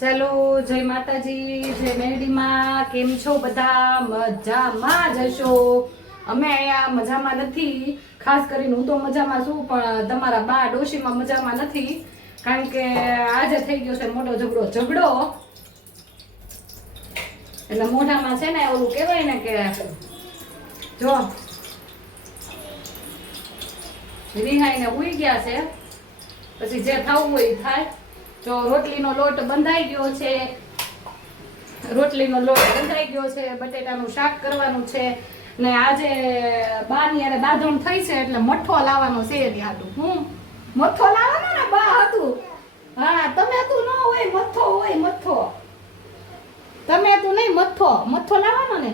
ચાલો જય માતાજી, જય મેરડીમાં. કેમ છો બધા? મજામાં જશો? અમે અહીંયા મજામાં નથી. ખાસ કરીને હું તો મજામાં છું, પણ તમારા બા ડોશીમાં મજામાં નથી. કારણ કે આજે થઈ ગયો છે મોટો ઝઘડો. એટલે મોઢામાં છે ને ઓલું કહેવાય ને કે જો રિહાઈને ઉઈ ગયા છે, પછી જે થવું હોય એ થાય. જો રોટલીનો લોટ બંધાઈ ગયો છે, બટેટાનું શાક કરવાનું છે ને આજે બાની યારે દાધણ થઈ છે એટલે મઠ્ઠો લાવવાનો છે. એની હાટું હું મઠ્ઠો લાવવાનો ને બા હતું. હા, તમે તું ન હોય મઠ્ઠો હોય, મઠ્ઠો તમે તું નહીં, મઠ્ઠો લાવવાનો ને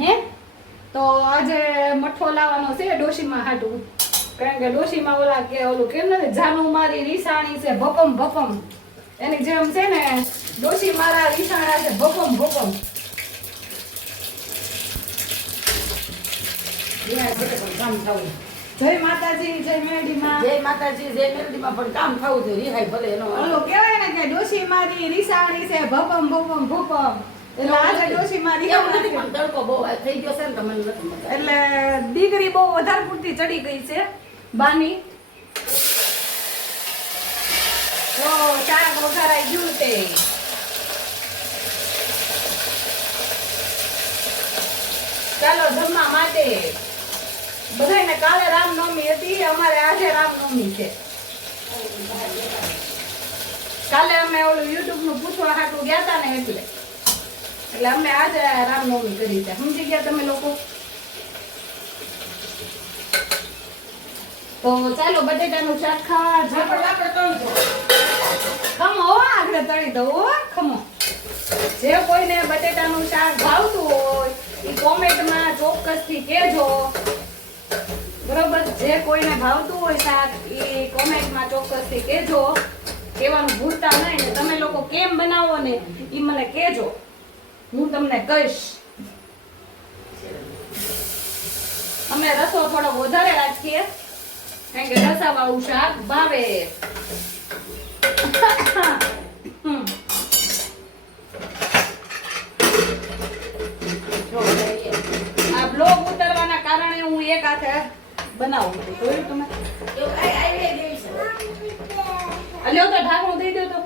હે. તો આજે મઠ્ઠો લાવવાનો છે ડોશીમાં હાટું. કારણ કે ડોશીમાં ઓલા કે ઓલું કેમ નથી જાનું મારી રીસાણી છે ભપમ એની જેમ છે ને ડોશી મારા રીસાણા છે ભપમ. જય માતાજી, જય મેરડીમાં. જય માતાજી, જય મેરડીમાં. પણ કામ થવું જોઈએ, રિહાઈ ભલે એનો ઓલું કહેવાય ને કે ડોશી મારી રીસાણી છે ભપમ. એટલે આજે ડોશી મારી એવું નથી, પણ તડકો બહુ થઈ ગયો છે ને તમને નથી મજા. એટલે દીકરી બહુ વધારે પૂરતી ચડી ગઈ છે બાની. તો શાક વઘારાઈ ગયું તે. ચાલો જમવા માટે. બધાને કાલે રામનવમી હતી, અમારે આજે રામનવમી છે. કાલે અમે ઓલું યુટ્યુબ નું પૂછવા હાટું ગયા હતા ને એટલે અમે આજે રામનવમી કરી છે. સમજી ગયા તમે લોકો? તો ચાલો બટેટાનું શાક ખાવા. ખમો આગળ તળી દો, ખમો. જે કોઈને બટેટાનું શાક ભાવતું હોય એ કોમેન્ટમાં ચોક્કસથી કહેજો. બરોબર? જે કોઈને ભાવતું હોય શાક એ કોમેન્ટમાં ચોક્કસથી કહેજો. કહેવાનું ભૂલતા નહીં. ને તમે લોકો કેમ બનાવો ને એ મને કહેજો, હું તમને કહીશ. અમે રસો થોડો વધારે રાખીએ કારણ કે રસાવાળું શાક ભાવે. આ બ્લોગ ઉતારવાના કારણે હું એક હાથે બનાવું છું. જોયું તમે? અલ્યો તો ઢાંકણું દઈ દો તો.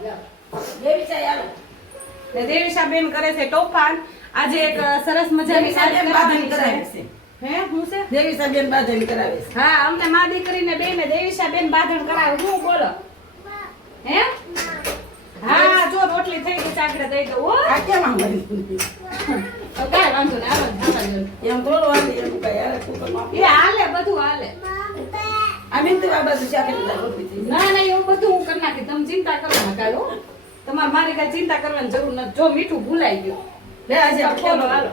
દેવીશા બેન કરે છે તોફાન. આજે એક સરસ મજાની બાંધણી કરાવે છે. હે હું છે દેવીશા બેન બાંધણી કરાવે છે. હા, અમને મા દીકરીને બેને દેવીશા બેન બાંધણ કરાવે. હું બોલો હે? હા, જો રોટલી થઈ ગઈ ચાકડે દઈ દો. આ કેમ આમ બની? તો કાઈ વાંધો નહીં, આવો ધાવા દો. એમ થોડું વાંધી એમ કઈ યાર કુકરમાં. એ હાલે, બધું હાલે. આ બેન તો આ બાજુ ચાકે રોટલી થઈ. ના એવું બધું હું કરી નાખી. તમે ચિંતા કરો ના કાઢો. તમારે મારી કઈ ચિંતા કરવાની જરૂર નથી. જો મીઠું ભૂલાઈ ગયું લે આજે ખોલો હાલો.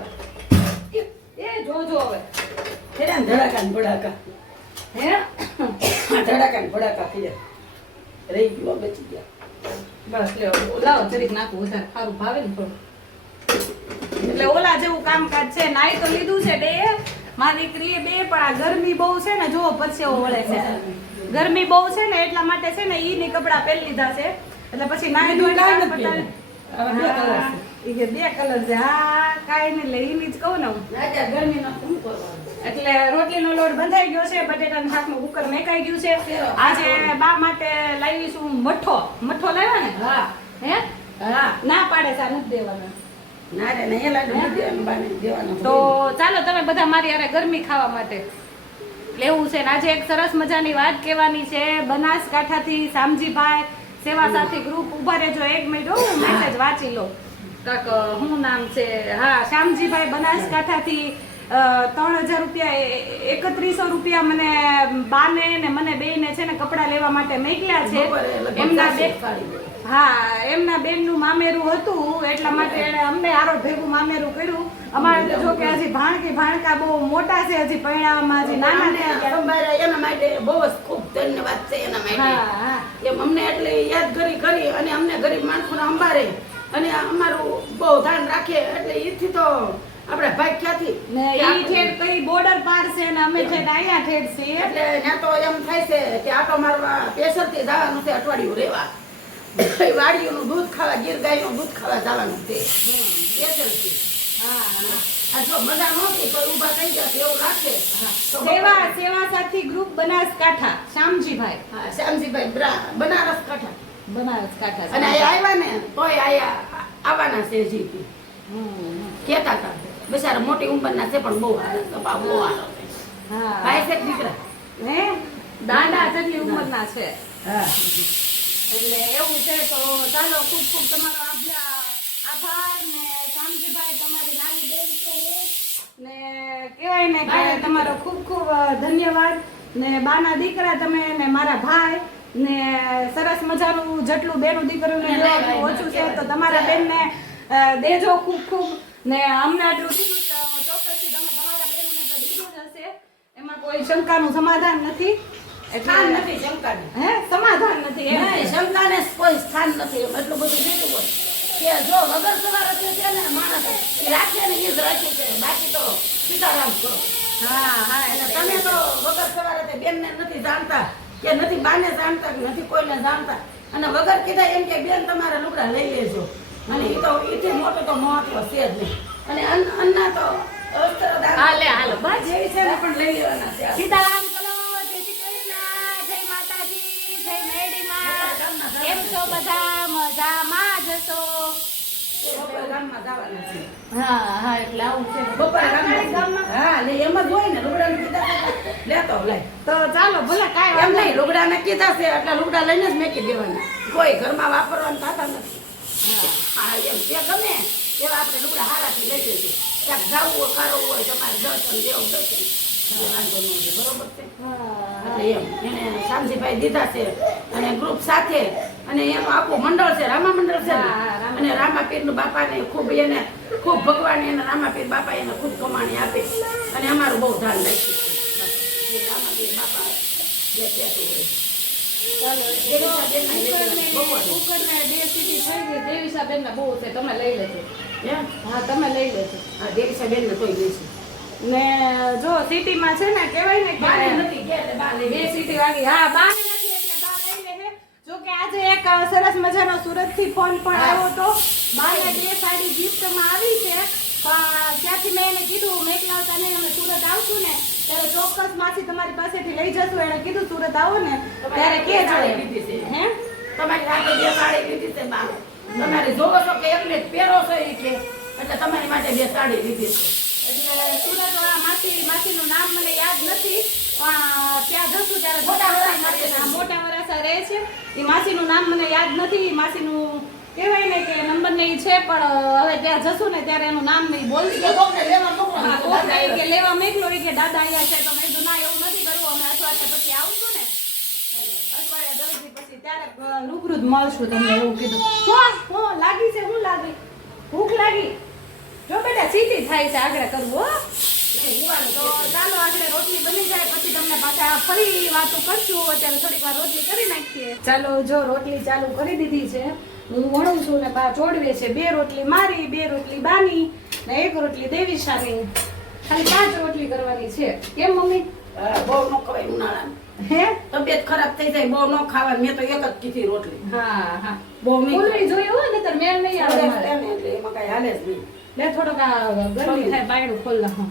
એ જોજો હવે કેરા ધડાકા ને ભડાકા. હે ધડાકા ને ભડાકા થઈ રહી ગયો, બચી ગયા. બસ લ્યો, લાવો જરીક નાખું વધારે સારું ભાવે ને થોડું. એટલે ઓલા જેવું કામકાજ છે. નાઈ તો લીધું છે બે મારી દીકરીએ બે, પણ આ ગરમી બહુ છે ને, જો પરસેવો વળે છે. ગરમી બહુ છે ને એટલા માટે છે ને ઈની કપડા પહેરી લીધા છે. એટલે પછી નાઈ ધોઈને કામ પતાવી. બે કલર છે. હા, કાઈ નહીં, લઈને જ કહું ને હું. ગરમીનો શું કરવાનું? એટલે રોટલીનો લોટ બંધાઈ ગયો છે, બટેટાનું શાકનું કુકર મેકાઈ ગયું છે. આજે બા માટે લાવી છું મઠ્ઠો લાવ્યા ને. હા હે હા, ના પાડે છે નથી દેવાના. ના રે નહીં લાડુ દેવાનું, બાને દેવાનું. તો ચાલો તમે બધા મારી હારે ગરમી ખાવા માટે લેવું છે. આજે એક સરસ મજાની વાત કહેવાની છે. બનાસકાંઠાથી શામજીભાઈ સેવા સાથી ગ્રુપ. ઉભા રહેજો એક મિનિટ, હું મેસેજ વાંચી લો. કાક શું નામ છે? હા, શામજીભાઈ બનાસકાંઠાથી 3000 રૂપિયા 3100 રૂપિયા મને બાને ને મને બેને છે ને કપડા લેવા માટે મોકલ્યા છે. એમના બે હા, એમના બેનનું મામેરું હતું એટલા માટે એને અમને આરો ભેગું મામેરું કર્યું. અમારે તો જો કે હજી ભાણકા બહુ મોટા છે, હજી પરિણામમાં હજી નાના છે. એના માટે બહુ જ ખૂબ ધન્યવાદ છે એના માટે. એમ અમને એટલે યાદ કરી અને અમને ગરીબ માણસોને અંબારે અને અમારું બહુ ધ્યાન રાખે. એટલે એથી તો આપણે ભાઈ ક્યાંથી ને ઈ ઠેર કઈ બોર્ડર પાર છે ને અમે ઠેર અહીંયા ઠેર છીએ. એટલે ત્યાં તો એમ થાય છે કે આટો મારવા પેશરથી જવાનું છે, અઠવાડિયું રહેવા. વાડીઓનું દૂધ ખાવા ગીર ગાયનું દૂધ ખાવા જવાનું છે સ્પેશિયલ. હા આ જો મજા નહોતી તો ઊભા થઈ ગયા એવું રાખે. તો સેવા સાથી ગ્રુપ બનાસકાંઠા શ્યામજીભાઈ. હા, શ્યામજીભાઈ બનારસ કાંઠા. બનાસકાંઠા અને અહીંયા આવ્યા ને તોય અહીંયા આવવાના છે જીતી કહેતા હતા. બિચારા મોટી ઉંમરના છે પણ બહુ હારે સ્વભાવ બહુ હારો છે. હા ભાઈ છે કે દીકરા? હે દાદા જેટલી ઉંમરના છે. હા. એટલે એવું છે તો ચાલો ખૂબ ખૂબ તમારો આભાર ને શામજીભાઈ તમારી નાની બેન છે ને કહેવાય ને કે તમારો ખૂબ ખૂબ ધન્યવાદ ને બાના દીકરા તમે ને મારા ભાઈ ને સરસ મજાનું જેટલું બેનું દીકરીઓને લેવાનું ઓછું છે તો તમારા બેનને દેજો ખૂબ ખૂબ ને અમને આટલું દીધું તો ચોક્કસથી તમે તમારા બેનને તો દીધું જ હશે એમાં કોઈ શંકાનું સમાધાન નથી. સ્થાન નથી શંકાને. હે સમાધાન નથી એમ નહીં, શંકાને કોઈ સ્થાન નથી એમ એટલું બધું દીધું હોય કે જો વગર સવારે છે ને માણસ એ રાખે ને એ જ રાખ્યું છે બાકી તો સીતારામ કરો. હા અને તમે તો વગર સવારે તે બેનને નથી જાણતા કે નથી બાને જાણતા કે નથી કોઈને જાણતા અને વગર કીધા એમ કે બેન તમારા લુગડા લઈ લેજો અને એ તો એથી મોટો તો મહત્વ છે જ નહીં. અને અન્ના તો હાલો બસ જેવી છે ને પણ લઈ લેવાના છે. સીતારામ ચલો જય શ્રી કૃષ્ણ જય માતાજી જય મેડીમાં કેમ છો બધા મજામાં જશો. બપોરે ગામમાં જવાના છે. હા એટલે આવું છે બપોરે ગામમાં. હા એટલે એમ જ હોય ને લુગડાને કીધા લેતો લઈ તો ચાલો ભલે કાંઈ એમ વાંધો નહીં લુગડાને કીધા છે એટલે લુગડા લઈને જ મેકી દેવાના કોઈ ઘરમાં વાપરવાનું થતા નથી. હા એમ જે ગમે એવા આપણે લુગડા હારાથી લઈ લઈશું. ક્યાંક જવું હોય કારવું હોય તમારે દર્શન દેવું દર્શન એટલે વાંધો ન હોય બરોબર છે. એટલે એમ એને શામજીભાઈ દીધા છે અને ગ્રુપ સાથે અને એનું આખું મંડળ છે રામા મંડળ છે ને. અને રામાપીરનું બાપાને ખૂબ એને ખૂબ ભગવાન એને રામાપીર બાપા એને ખૂબ કમાણી આપી અને અમારું બહુ ધ્યાન રાખ્યું છે. રામાપીર બાપા જે કહેતું હોય તમે લઈ લેજો. એમ હા તમે લઈ લેજો. આ દેવીસાબેન ને કોઈ દઈશું ને જો સિટીમાં છે ને કહેવાય ને બાને કે નથી કે એટલે બા લઈ બે લે. સિટી વાળી હા બાને નથી એટલે બા લઈ લે. જો કે આજે એક સરસ મજાનો સુરત થી ફોન પણ આવ્યો તો બાને બે સાડી ગિફ્ટમાં આવી છે પણ ત્યાંથી મેં એને કીધું મેઘલાવ તને અમે સુરત આવશું ને ત્યારે ચોક્કસ માસી તમારી પાસેથી લઈ જશું. એને કીધું સુરત આવો ને ત્યારે કે સાડી લીધી છે. હે તમારી સાથે બે સાડી લીધી છે બા. તમારે જોવો છો કે એકને જ પહેરો છો એ કે એટલે તમારી માટે બે સાડી લીધી છે. એટલે સુરત વાળા માસીનું નામ મને યાદ નથી પણ ત્યાં જશું ત્યારે મોટા વરાછા મોટા વરાછા રહે છે એ માસીનું નામ મને યાદ નથી. એ માસીનું કહેવાય ને કે નંબર ને ઈ છે પણ હવે ત્યાં જશું ને ત્યારે એનું નામ નહીં બોલશે. એ કોકને લેવા મોકલો. હા, કોકને ઈ કે લેવા મોકલો ઈ કે દાદા અહીંયા છે તો મેં કીધું ના એવું નથી કરવું અમે અઠવાડિયા પછી આવશું ને અઠવાડિયા 10 દી પછી ત્યારે રૂબરૂ જ મળશું તમને એવું કીધું. હું લાગી છે હું લાગી ભૂખ લાગી જો બેટા સીધી થાય છે આગળ કરવું હો. તો ચાલો આગળ રોટલી બની જાય પછી તમને પાછા ફરી વાતો કરશું. અત્યારે થોડીક વાર રોટલી કરી નાખીએ. ચાલો જો રોટલી ચાલુ કરી દીધી છે. હું વણું છું ને બા ચોડવે છે. 2 રોટલી મારી 2 રોટલી બાની ને 1 રોટલી દેવીશાની. ખાલી 5 રોટલી કરવાની છે. કેમ મમ્મી? બહુ ન ખવાય ઉનાળામાં. હે તબિયત ખરાબ થઈ જાય બહુ ન ખાવાનું. મેં તો એક જ કીધી રોટલી. હા બહુ નહીં ફૂલવી જોઈએ હોય ને તાર મેળ નહીં આવે મારે. એટલે એમાં કઈ હાલે જ નહીં. લે થોડોક આ ગરમી થાય બાયણું ખોલ નાખો.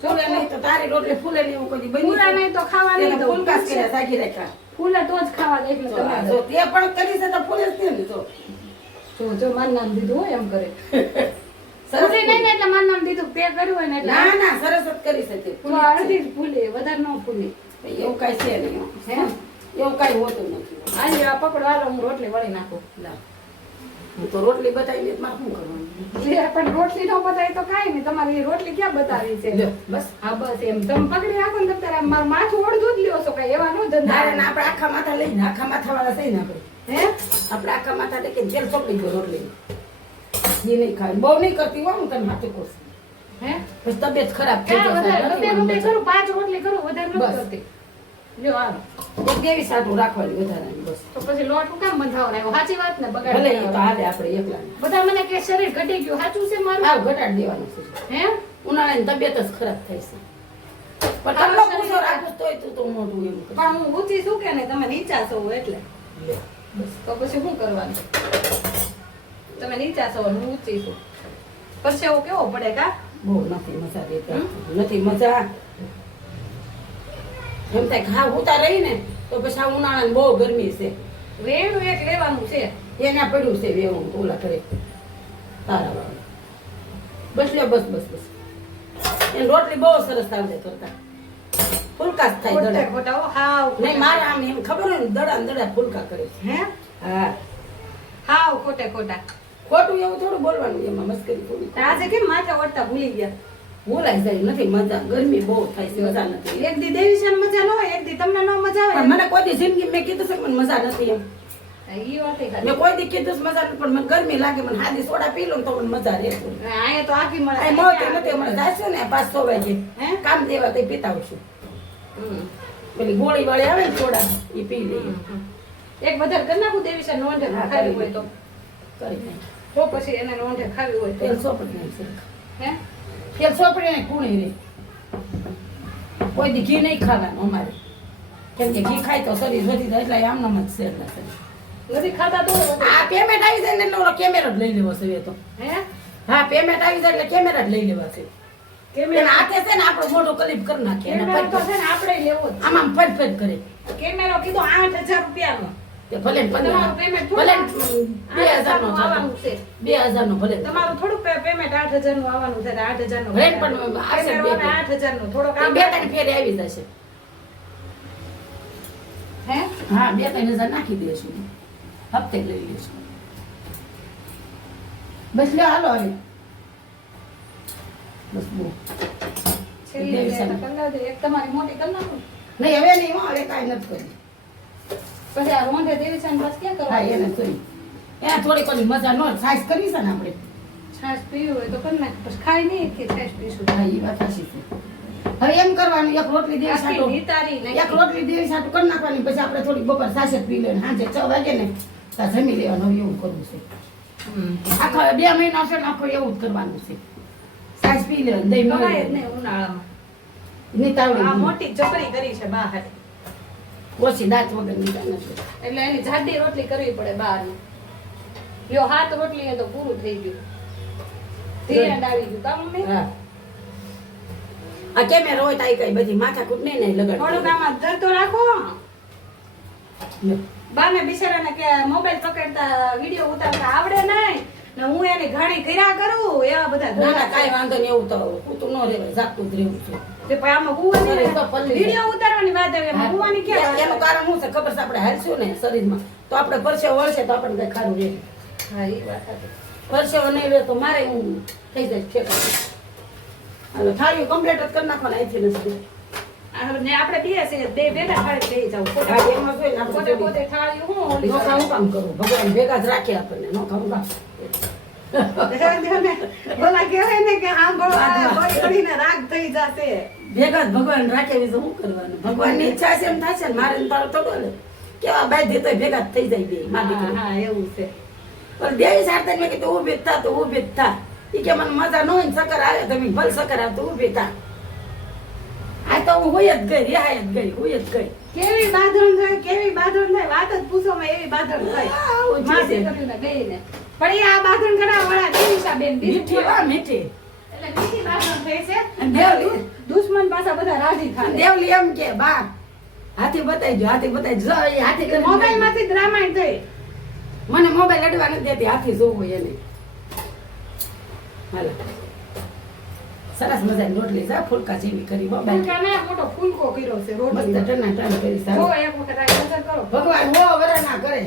ફૂલે નહીં તો તારી રોટલી ફૂલે નહીં હું કોઈ બની પૂરા નહીં તો ખાવા નહીં દઉં. ફૂલકાસ કર્યા સાખી રાખ્યા. ફૂલે તો જ ખાવા દે એટલે તમે જો તે પણ કરી છે તો ફૂલે જ ને જો જો મારું નામ દીધું હોય એમ કરે. સરસ ફૂલે નહીં ને એટલે મારું નામ દીધું તે કર્યું હોય ને એટલે ના ના સરસ જ કરી છે તે તો ફૂલે જ અડધી જ ફૂલે વધારે ન ફૂલે. છે. એવું કઈ છે નહીં હો. હે એવું કઈ હોતું નથી. આજે આ પકડો હાલો હું રોટલી વળી નાખું. લાવ. હું તો રોટલી બતાવીને મારે શું કરવાનું? લે પણ રોટલી ન બતાવી તો કાંઈ નહીં. તમારી રોટલી ક્યાં બતાવી છે? લ્યો, બસ. હા બસ એમ તમે પકડી રાખો ને તમે મારું માથું અડધું જ લ્યો છો કઈ એવા નો ના ધંધા. ના આપણે આખા માથા લઈને આખા માથા વાળા થઈને આપણે હે આપણે આખા માથા લઈને જેલ ચોપડી ગયો રોટલી એ નહીં ખાય બહુ નહીં કરતી હો હું તને માથે કહું છું. હે પછી તબિયત ખરાબ થઈ ક્યાં વધારે જશે. બે રોટલી કરું 5 રોટલી કરું વધારે ન બસ. કરતી. લ્યો હાલો એક દેવી સાટું રાખવાની વધારાની બસ. તો પછી લોટ હું કામ બંધાવવાનો? સાચી વાત ને બગાડ ભલે એ તો કરાવવાનો. હાલે આપણે એકલા બધા મને કે શરીર ઘટી ગયું સાચું છે મારું? હાવ ઘટાડી દેવાનું છે. હે ઉનાળાની તબિયત જ ખરાબ થાય છે. પણ આવા તમને શરીર- પૂછો રાખું તોય તું તો મોઢું એવું કરે. પણ હું ઊંચી શું કે ને તમે નીચા છો એટલે લે, બસ. તો પછી શું કરવાનું? તમે નીચા છો હું ઊંચી છું પરસેવો કેવો પડે કા બહુ નથી મજા દેતા નથી મજા એમ થાય ખા ઉતા રહી ને તો પછી આ ઉનાળાની બહુ ગરમી છે વેણું એક લેવાનું છે એને પડ્યું છે વેવું ઓલા કરે તારા વાળું બસ લે બસ બસ બસ એને રોટલી બહુ સરસ આવડે કરતા ફુલકા જ થાય ખોટા દડા ખોટા હો હાવ નહીં મારા આમ એમ ખબર હોય ને દડા ને દડા ફુલકા કરે છે હે હા હાવ ખોટે ખોટા ખોટું એવું થોડું બોલવાનું એમાં મસ્કરી થોડી આજે કેમ માથા વળતા ભૂલી ગયા બોલાય જાય નથી મજા ગરમી બહુ થાય છે મજા નથી એક દી દેવીશાન મજા ન હોય એક દી તમને ન મજા પણ આવે મને કોઈ દી જિંદગી મેં કીધું છે કે મને મજા નથી એમ ઈ વાત મેં કોઈ દી કીધું છે મજા નથી પણ મને ગરમી લાગે મને હાદી સોડા પી લઉં તો મને મજા રહે છે અહીંયા તો આખી મળે આ મોતી નથી હમણાં જાશું ને 5-6 વાગે હે? કામ દેવા તે પીતા આવશું હમ. પેલી ગોળી વાળી આવે ને સોડા એ પી લઈએ એક વધારે કરી નાખું દેવીશાન નોંધે હા, ખાવી કરી હોય તો કરી નાખ. તો પછી એને નોંધે ખાવી હોય તેલ તો સોપડી નાખ હે તેલ સોપડી નાખ કુણી રે કોઈ દી ઘી નહીં ખાવાનું અમારે કેમ કે ઘી ખાય તો શરીર વધી જાય એટલે આમનામ જ શેર ના શરીર નથી ખાતા તો આ પેમેન્ટ આવી જાય ને એટલે ઓલો કેમેરો જ લઈ લેવો છે એ તો હે હા પેમેન્ટ આવી જાય એટલે કેમેરા જ લઈ લેવા છે કેમેરા એના હાથે છે ને આપણો મોટો ક્લિપ કરી નાખે અને કેમેરો તો છે ને આપણે લેવો જ આમ આમ ફટ ફટ કરે છે. કેમેરો કીધો 8000 રૂપિયાનો તે ભલે ને તમારું payment ભલે થોડું 2000 નો આવવાનું છે 2000 નો ભલે તમારું થોડુંક પેમેન્ટ 8000 નું આવવાનું છે 8000 નું ભલે પણ આવશે બે કેમેરો 8000 નું થોડોક બે ત્રણ ફેરે આવી જશે હે હા 2-3 હજાર નાખી દઈશું હપ્તે લઈ લઈશું બસ લે હાલો હવે બસ બહુ છેલ્લી બે તો કરી નાખજો. એક તમારી મોટી કરી નાખો નહીં હવે નહીં હો, હવે કાંઈ નથી કર્યું પછી આ રોંઢે દેવીચાંદ બસ ક્યાં હા કરવા એને કરી એને થોડી કોઈ મજા ન સાઈઝ કરી છે ને આપણે છાશ પીવી હોય તો કરી નાખ પછી ખાઈ નહીં કે છાશ પીશું હા એ વાત સાચી છે હવે એમ કરવાનું એક રોટલી દેવી આખી સાટો નિતારી એક નાખી. રોટલી દેવી સાટું કરી નાખવાની પછી આપણે થોડી બપોર સાસે પી લઈને સાંજે 6 વાગે ને ત્યાં જમી લેવાનું હવે એવું કરવું છે આખો 2 મહિના છે ને આખો એવું જ કરવાનું છે સાસ પી લેવાનું દહીં ખવાય જ મળી નહીં ઉનાળામાં ની આ તાવડી મોટી જબરી કરી છે બહાર ઓછી દાંત વગર ની નથી એટલે એની જાડી રોટલી કરવી પડે બહાર યો 7 રોટલી એ તો પૂરું થઈ ગયું ધીરે આવી ગયું કામ મમ્મી હા આ કેમેરો હોય તો આ કઈ બધી માથાકૂટ નહીં ને થોડુંક લગાડ આમાં ધરતો રાખો બાને બિચારાને કે મોબાઈલ પકડતા વિડીયો ઉતારતા આવડે નહીં ને હું એની ઘણી કર્યા કરું એવા બધા ના ના કાંઈ વાંધો નહીં એવું તો પૂતું ન રહેવાય જાગતું જ રહેવું છે તે પછી આમાં હુવાની શરીર તો પલ્લી વિડીયો ઉતારવાની વાત આવે એમાં હુવાની ક્યાં વાત એનું આવે? કારણ શું છે ખબર છે આપણે હાલશું ને શરીરમાં તો આપણે પરસેવો વળશે તો આપણને કઈ ખારું રહે હા એ વાત હતી. પરસેવો નહીં રહે તો મારે હું થઈ જાય ઠેકાણું. હાલો થાળીઓ કમ્પ્લીટ જ કરી નાખવાના અહીંથી નથી ને આપણે બે છે બે ભેગા થાળી થઈ જાવ હા, એમાં જોઈને આપણે પોતે પોતે થાળી હું ઓલી નોખા હું કામ કરું ભગવાન ભેગા જ રાખે આપણને નોખા હું કામ બોલા કહેવાય ને કે આંગળો કોઈ કરીને રાગ થઈ જશે ભેગા જ ભગવાન રાખે વિશે શું કરવાનું ભગવાનની ઈચ્છા છે એમ થશે ને મારે ને તારો થોડો ને કેવા બાય દે તો ભેગા જ થઈ જાય બે મારી દીકરી હા એવું છે પણ દેવી સારતા મેં કીધું ઊભી જ થા તો ઊભી જ થા ઈ કે મને મજા ન હોય ને સકર આવે તો મેં ભલે સકર આવે તો ઊભી થા આ તો હું હોય જ ગઈ રિહાય જ ગઈ હોય જ ગઈ કેવી બાંધણ થાય કેવી બાંધણ થાય વાત જ પૂછો માં એવી બાંધણ થાય આવું જ માસી છે. કરીને ગઈ ને પણ એ આ બાંધણ કરાવવા વાળા દેવીશા બેન મીઠી વા મીઠી એટલે મીઠી બાંધણ થઈ છે અને દેવલી દુશ્મન પાછા બધા રાજી થાય દેવલી એમ કે બા હાથી બતાવી હાથી બતાવી જો એ હાથી કરી મોબાઈલ માંથી જ રામાયણ થઈ મને મોબાઈલ અડવા નથી દેતી હાથી જોવું એને હાલો સરસ મજાની રોટલી છે ફૂલકા જેવી કરી મોબાઈલ ફૂલકા મોટો ફૂલકો કર્યો છે મસ્ત રોટલી ટના કરી જો સારું એક વખત આ નજર કરો ભગવાન હો વરના કરે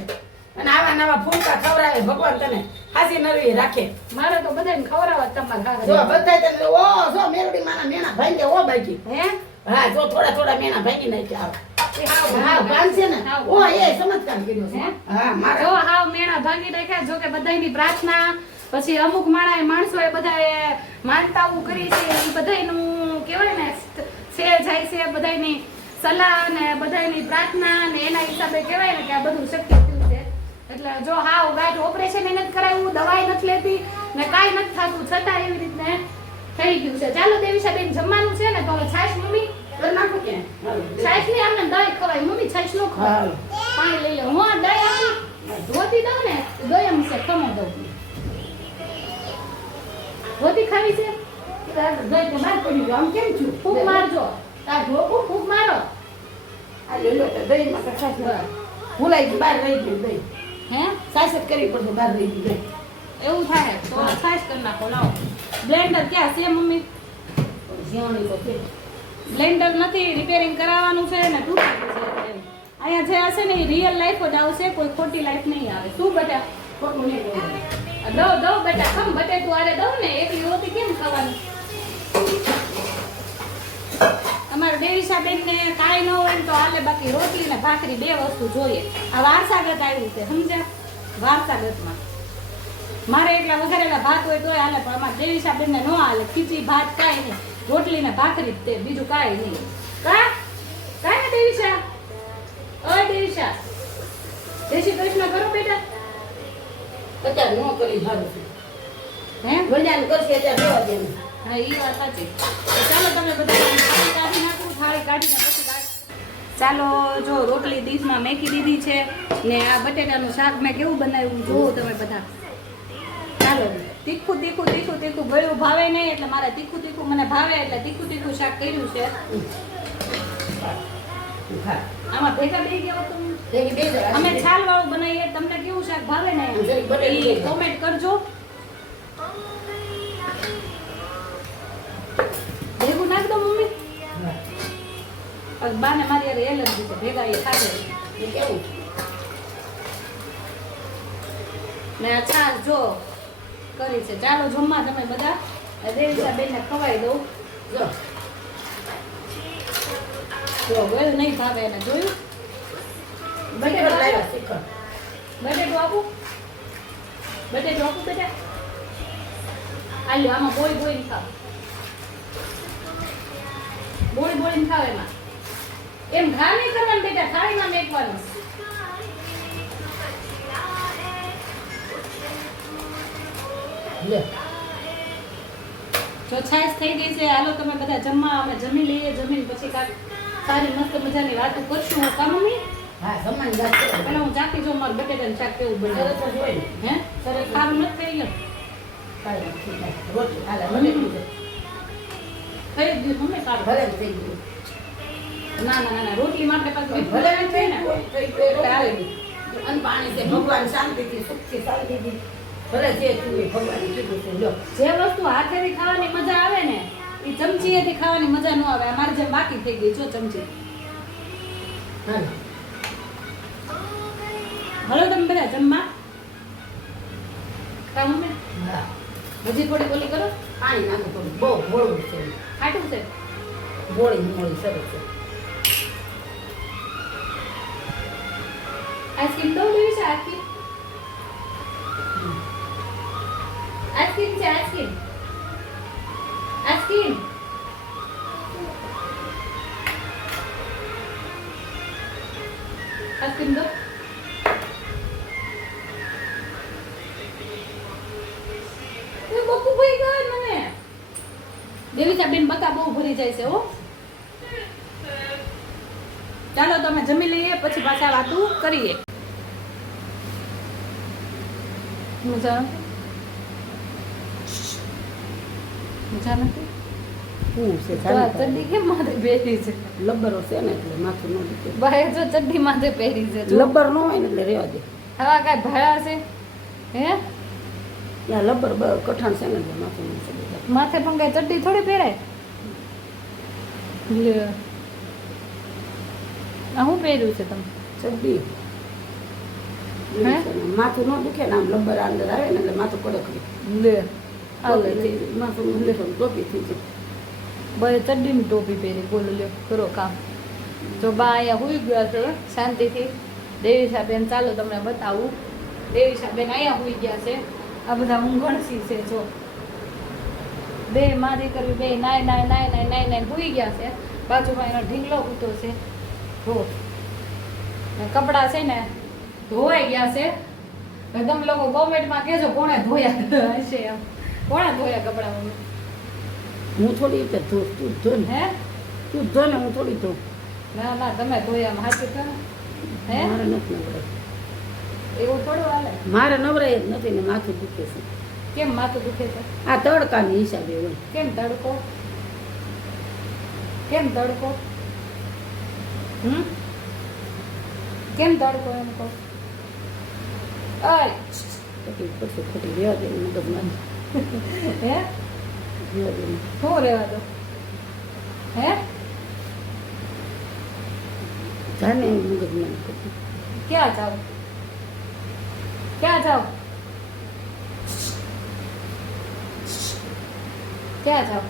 અને આવા નવા ફૂલકા ખવડાવે ભગવાન તને હાસી નરવી રાખે મારે તો બધાને ખવડાવવા તમારે જો હારે. બધાય તને ઓ જો મેરડી માના મેણા ભાંગે ઓ બાકી હે હા જો થોડા થોડા મેણા ભાંગી નાખ્યા એ હાવ હા ભાંગશે ને હાવ. ઓ એ ચમત્કાર કર્યો છે હે? હા જો મારા હાવ મેણા ભાંગી નાખ્યા જો કે બધાયની પ્રાર્થના પછી અમુક માણસોએ બધાએ માનતાઓ કરી છે એ બધાયનું કહેવાય ને છે જાય છે બધાયની સલાહ ને બધાયની પ્રાર્થના ને એના હિસાબે કહેવાય ને કે આ બધું શક્ય થયું છે એટલે જો હાવ ગાંઠ ઓપરેશન નથી કરાવ્યું દવાઈ નથી લેતી ને કાંઈ નથી થતું છતાં એવી રીતને થઈ ગયું છે ચાલો દેવીશાબેન જમવાનું છે ને તો હવે છાશ મમ્મી કરી નાખો કે છાશ ની આમને દહીં ખવાય મમ્મી છાશ નો ખવાય હાલો પાણી લઈ લે હું આ દહીં આપી ધોતી દઉં ને ગયમ છે ખમો દઉં ધોતી ખાવી છે દહીં તો બહાર પડી ગયું. આમ કેમ છું? ફૂંક મારજો તાર ઢોકું ફૂંક મારો આ લો તો દહીંમાં તો ખાસ નથી. ભૂલાઈ ગયું, બહાર રહી ગયું દહીં. હે સાસ જ કરવી પડશે, બહાર રહી ગયું દહીં. એવું થાય તો છાશ કરી નાખો લાવો બ્લેન્ડર ક્યાં છે મમ્મી ઝીણી તો છે. બ્લેન્ડર નથી રિપેરિંગ કરાવવાનું છે ને તૂટી ગયું છે એમ. અહીંયા જે હશે ને એ રિયલ લાઈફ જ આવશે કોઈ ખોટી લાઈફ નહીં આવે શું બેટા ખોટું નહીં કહેવું. દઉં બેટા ખમ બટેટું આરે દઉં ને એકલી રોટી કેમ ખાવાની અમારા દેવીશાબેન ને કાંઈ ન હોય ને તો હાલે બાકી રોટલી ને ભાખરી બે વસ્તુ જોઈએ આ વારસાગત આવ્યું છે સમજ્યા વારસાગતમાં મારે એકલા વઘારેલા ભાત હોય તોય હાલે પણ અમારા દેવીશાબેન ને ન હાલે ખીચડી ભાત કાંઈ નહીં રોટલી ને ભાખરી જ તે બીજું કાંઈ નહીં કાંઈ ને દેવીશા ઓય દેવીશા જય શ્રી કૃષ્ણ કરો બેટા અત્યારે ન કરી સારું છે. હે વડિયાને કરશે ત્યારે રહેવા દેવાનું. હા ઈ વાત સાચી તો ચાલો તમે બધા થાળી કાઢી નાખું થાળી કાઢીને પછી ચાલો જો રોટલી ડીશમાં મેકી દીધી છે ને આ બટેટાનું શાક મેં કેવું બનાવ્યું જોવો તમે બધા ચાલો તીખું તીખું તીખું તીખું ગળ્યું ભાવે નહીં એટલે મારે તીખું તીખું મને ભાવે એટલે તીખું તીખું શાક કર્યું છે ખા. આમાં ભેગા બે ગયા તમે ભેગી બે જરા. અમે છાલ વાળું બનાવીએ તમને કેવું શાક ભાવે ને જરીક બટેટું એ કોમેન્ટ કરજો ભેગું નાખ દો મમ્મી બાને મારી યાર એલર્જી છે ભેગા એ ખાધે એ કેવું? ને આ છાશ જો કરી છે ચાલો જમવા તમે બધા દેવીશા બેનને ખવાઈ દઉં જો. જો ગયું નહીં ભાવે એને જોયું બટેટો લાવ્યા શીખર. બટેટું આપું બટેટું આપું બેટા આલ્યો આમાં બોળી બોળીને ખાવ બોળી બોળીને ખાવ એમાં એમ ઘા નહીં કરવાનું બેટા થાળીમાં મેકવાનું લે. જો છાશ થઈ ગઈ છે હાલો તમે બધા જમવા અમે જમી લઈએ જમીને પછી કાંઈક સારી મસ્ત મજાની વાતો કરશું હું કા મમ્મી હા, જમવાની વાત છે. પેલા હું ચાખી જોઉં મારું બટેટાનું શાક કેવું બને સરસ જ હોય ને. હે સરસ સારું નથી થઈ ગયું કાંઈ નથી થાય. રોટલી હાલે, બટેટું છે. થઈ જ ગયું મમ્મી સારું ભલે ને થઈ ગયું. ના ના ના ના રોટલી માટે પાછું ભલે ને થઈ ને ગયું. થઈ ગયું એટલે હાલે નહીં. અન્ન પાણી છે, ભગવાન શાંતિથી સુખથી શાંતિથી ભલે જે તું એ ભગવાને કીધું છે લો. જે વસ્તુ હાથેથી ખાવાની મજા આવે ને એ ચમચીએથી ખાવાની મજા ન આવે અમારે જેમ બાકી થઈ ગઈ જો ચમચી હાલે. હલો તમે બધા જમવા ખાવ મમ્મી હા. હજી થોડી બોલી કરો પાણી નાખો થોડું. બહુ મોડું છે. ખાટું છે મોળી મોળી સરસ છે. આઈસ્ક્રીમ દઉં લેવી છે આઈસ્ક્રીમ આઈસ્ક્રીમ છે આઈસ્ક્રીમ આઈસ્ક્રીમ આઈસ્ક્રીમ દો એ બકુ ભાઈ ગયો મને દેવીતા બેન બકા બહુ ભરી જાય છે હો ચાલો તમે જમી લઈએ પછી પાછા વાતું કરીએ મજા મજા નથી શું છે? તો આ ચડ્ડી કેમ માથે પહેરી છે લબ્બરો છે ને એટલે માથું ન દુખે. ભાઈ જો ચડ્ડી માથે પહેરી છે જો લબ્બર ન હોય ને એટલે રહેવા દે. હવા કાંઈ ભયા છે હે ત્યાં લબ્બર કઠણ છે ને એટલે માથું ન દુખે. માથે પણ કાંઈ ચડ્ડી થોડી પહેરાય લે આ શું પહેર્યું છે તમે ચડ્ડી હે? માથું ન દુખે ને આમ લબ્બર અંદર આવે ને એટલે માથું કડક રહે. લે હાલે માથું ન દુખે ટોપી થઈ જાય. ભાઈ ચડ્ડીની ટોપી પહેરી બોલો લ્યો કરો કામ જો બા અહીંયા હુઈ ગયા છે શાંતિથી દેવીશાબેન ચાલો તમને બતાવું દેવીશાબેન અહીંયા હુઈ ગયા છે આ બધા ઊંઘણસી છે જો બે મારી કરવી બે નાય નાય નાય નાય નાય નાય હુઈ ગયા છે બાજુમાં એનો ઢીંગલો ઉતો છે જો કપડાં છે ને ધોવાઈ ગયા છે તમે લોકો કોમેન્ટમાં કહેજો કોણે ધોયા હશે એમ કોણે ધોયા કપડાં મમ્મી હું થોડી રીતે ધો, તું ધો ને. હે તું ધો ને હું થોડી ધો. ના ના તમે ધોયા સાચું કહો હે મારે નથી નવડે. એવું થોડું હાલે. મારે નવરાય જ નથી ને માથું દુખે છે. કેમ માથું દુખે છે? આ તડકાની હિસાબે હોય. કેમ તડકો? કેમ તડકો? કેમ તડકો એમ કહો? ખોટી રહેવા દે મગજમાં. હે રહેવા દે. શું રહેવા દો? હે જાને મગજમાં ખોટી. ક્યાં જાવ? ક્યાં જાવ? ક્યાં જાવ?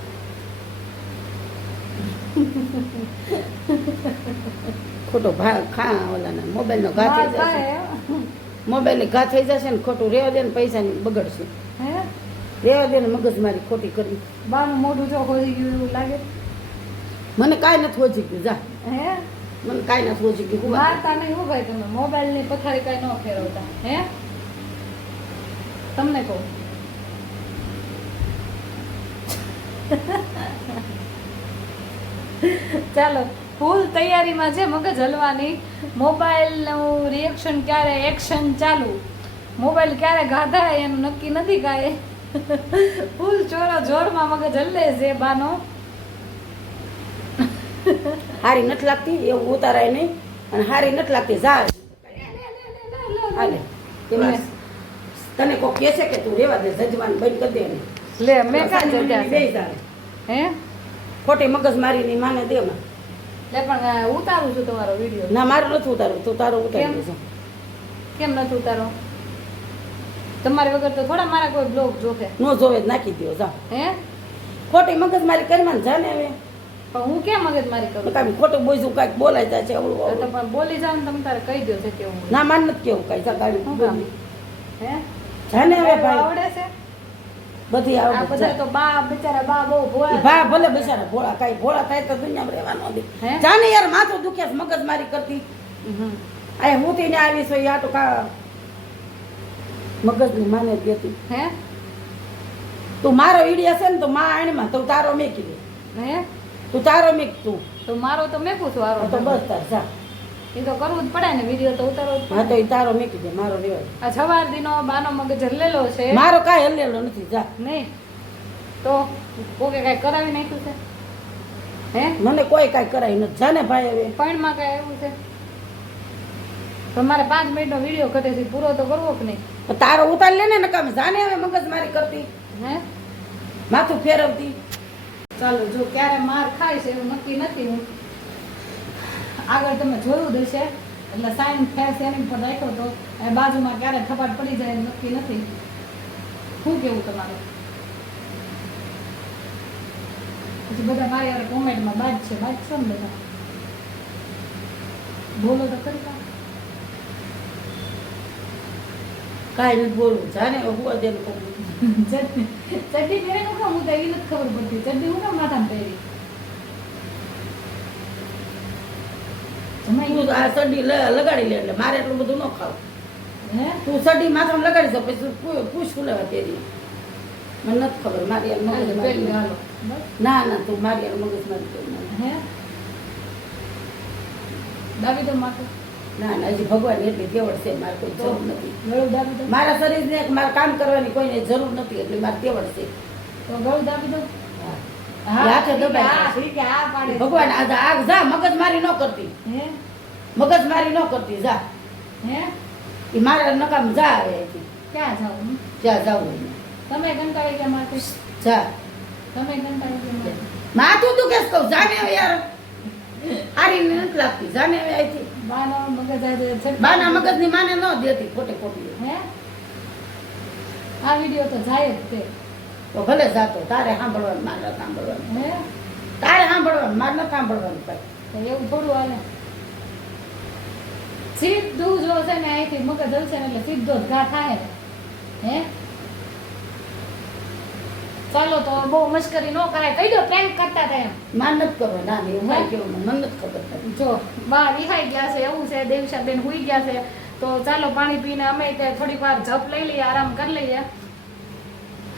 ખોટો ભાગ ખા ઓલાના મોબાઈલનો ઘા થઈ જશે. મોબાઈલની ઘા થઈ જશે ને ખોટું રહેવા દે ને પૈસાની બગડશે. હે રહેવા દે ને મગજ મારી ખોટી કરી. બાનું મોઢું જો હોઈ ગયું એવું લાગે. મને કાંઈ નથી હોજી ગયું જા. હે મને કાંઈ નથી હોજી ગયું. મારતા નહીં હું ભાઈ તમે મોબાઈલની પથારી કાંઈ ન ફેરવતા. હે તમને કહું ચાલો ફૂલ તૈયારીમાં છે મગજ હલવાની. મોબાઈલનું રિએક્શન ક્યારે એક્શન ચાલુ, મોબાઈલ ક્યારે ગાધા એનું નક્કી નથી કાંઈ. ફૂલ ચોરો જોરમાં મગજ હલે છે બાનો. હારી નથી લાગતી એવું ઉતારાય નહીં અને હારી નથી લાગતી જા હાલે. એમાં તને કોઈ કહે છે કે તું રેવા દે જજવાનું બંધ કરી દે ને લે મેં કાં જોયા બે છે? ચાલે હે ખોટી મગજ મારીની માને દે માં. લે પણ ઉતારું છું તમારો વિડીયો. ના મારે નથી ઉતારવું તું તારો ઉતારી દેજો. કેમ નથી ઉતારો? તમારી વગર તો થોડા મારા કોઈ બ્લોગ જોકે. નો જોવે જ નાખી દો જા. હે ખોટી મગજ મારી કરવાનું જાને હવે પણ હું કેમ મગજ મારી કરું? કાંઈ ખોટું બોલશું કાંઈક બોલાય જાય છે તો અવળું પણ બોલી જાવ ને તમે તારે કહી દો છે કેવું. ના માન નથી કેવું કાંઈ જા ગાડી શું કામ? હે જાને હવે ભાઈ આવડે છે બધી આ આવડે બધા તો બા બિચારા બા બહુ ભોળા. ભા ભલે બેસારા ભોળા કાંઈ ભોળા થાય તો દુનિયામાં રહેવાનો દે. હે? જાને યાર માથું દુખે છે મગજ મારી કરતી. આ હું થઈને આવીશ હોય આ તો કા મગજની માને જ દેતી. હે તું મારો ઈડિયા છે ને તો માં આણીમાં તું તારો મેકી દે. હે તું તારો મેક તું તો મારો તો મેકું છું આરો તો બસ તાર જા. એ તો કરવું જ પડે ને વિડીયો તો ઉતારવો જ હા તો પડે. ઈ તારો મેકી દે મારો રેવા દે. આ સવાર દીનો બાનો મગજ હલેલો છે મારો કાંઈ હલેલો નથી જા. નહીં તો કોકે કાંઈ કરાવી નાખ્યું છે? હે મને કોઈ કાંઈ કરાય નથી જાને ભાઈ હવે પણમાં કાંઈ એવું છે? તો મારે 5 મિનિટનો વિડીયો ઘટે છે પૂરો તો કરવો કે નહીં? તારો ઉતાર લે ને નકામ જાને હવે મગજ મારી કરતી હે માથું ફેરવતી. ચાલો જો ક્યારે માર ખાય છે એવું નક્કી નથી. હું આગળ તમે જોયું જ હશે એટલે સાઈન ફેસ એની પર રાખ્યો તો એ બાજુમાં ક્યારે થપાટ પડી જાય એનું નક્કી નથી. શું કેવું તમારું? પછી બધા મારી યાર કોમેન્ટમાં બાજ છે ને બધા બોલો તો ખરી કાંઈ. કાંઈ નથી બોલવું જાને હુવા દે ને કહું. ચડ્ડી પહેરે હું કામ? હું તો એ નથી ખબર પડતી ચડ્ડી હું કામ માથામાં પહેરી? જમાઈ તું આ સડી લગાડી લે એટલે મારે એટલું બધું ન ખાવ. હે તું સડી માથામાં લગાડી દો પછી પૂછ ફૂલેવા તેરી મને નથી ખબર મારી યાર મગજ પહેરી મારી. હાલો બસ. ના ના તું મારી યાર મગજ મારી કરી. હે દાબી દો માથું. ના ના હજી ભગવાન એટલી તેવડ છે મારે કોઈ જરૂર નથી. ગળું દાબી દો. મારા શરીરને મારે કામ કરવાની કોઈને જરૂર નથી એટલે મારે તેવડ છે. તો ગળું દાબી દો. હા હાથે દબાઈ હા, જાય. ઠીક છે, હા પાડે છે. ભગવાન આ જા મગજ મારી ન કરતી હે મગજ મારી ન કરતી જા. હે એ મારા નકામ જા આવે અહીંથી. ક્યાં જાવ? જા જાવું તમે કંટાળી ગયા માથે? જા તમે કંટાળી ગયા માથે? માથું તું કેસ કહું જાને હવે યાર હારી નથી લાગતી જાને હવે અહીંથી. બાનો મગજ આજે છટકી બાના મગજની માને ન દેતી ખોટે ખોટી. હે આ વિડિયો તો જાય જ તે. તો ભલે જાતો તારે સાંભળવાનું મારે નથી સાંભળવાનું. હે તારે સાંભળવાનું મારે નથી સાંભળવાનું કાંઈ. તો એવું થોડું હાલે. સીધું જો છે ને અહીંથી મગજ હલશે ને એટલે સીધો જ ઘા થાય ને. હે ચાલો તો બહુ મશ્કરી ન કરાય. કહી દો પ્રેન્ક કરતા હતા એમ. માન નથી ખબર ના એવું મારે કેવું મને નથી ખબર પડતી. જો બા વિહાઈ ગયા છે એવું છે. દેવશાબેન હુઈ ગયા છે તો ચાલો પાણી પીને અમે ત્યાં થોડીક વાર જપ લઈ લઈએ, આરામ કરી લઈએ.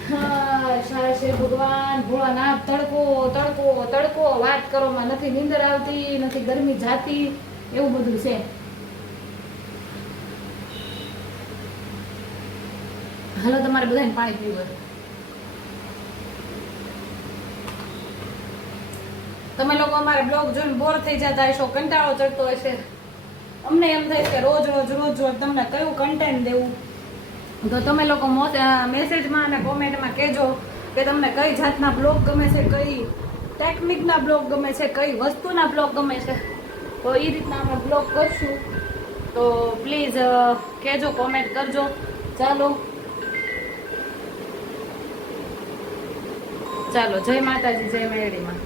હા સારા છે ભગવાન ભોળાનાથ. તડકો તડકો તડકો વાત કરોમાં નથી નીંદર આવતી, નથી ગરમી જાતી, એવું બધું છે. હાલો તમારે બધાને પાણી પીવું હોય. તમે લોકો અમારે બ્લોગ જોઈને બોર થઈ જતા હશો, કંટાળો ચડતો હશે. અમને એમ થાય કે રોજ તમને કયું કન્ટેન્ટ દેવું. તો તમે લોકો મેસેજમાં અને કોમેન્ટમાં કહેજો કે તમને કઈ જાતના બ્લોગ ગમે છે, કઈ ટેકનિકના બ્લોગ ગમે છે, કઈ વસ્તુના બ્લોગ ગમે છે. તો એ રીતના અમે બ્લોગ કરશું. તો પ્લીઝ કહેજો, કોમેન્ટ કરજો. ચાલો જય માતાજી, જય મેરડીમાં.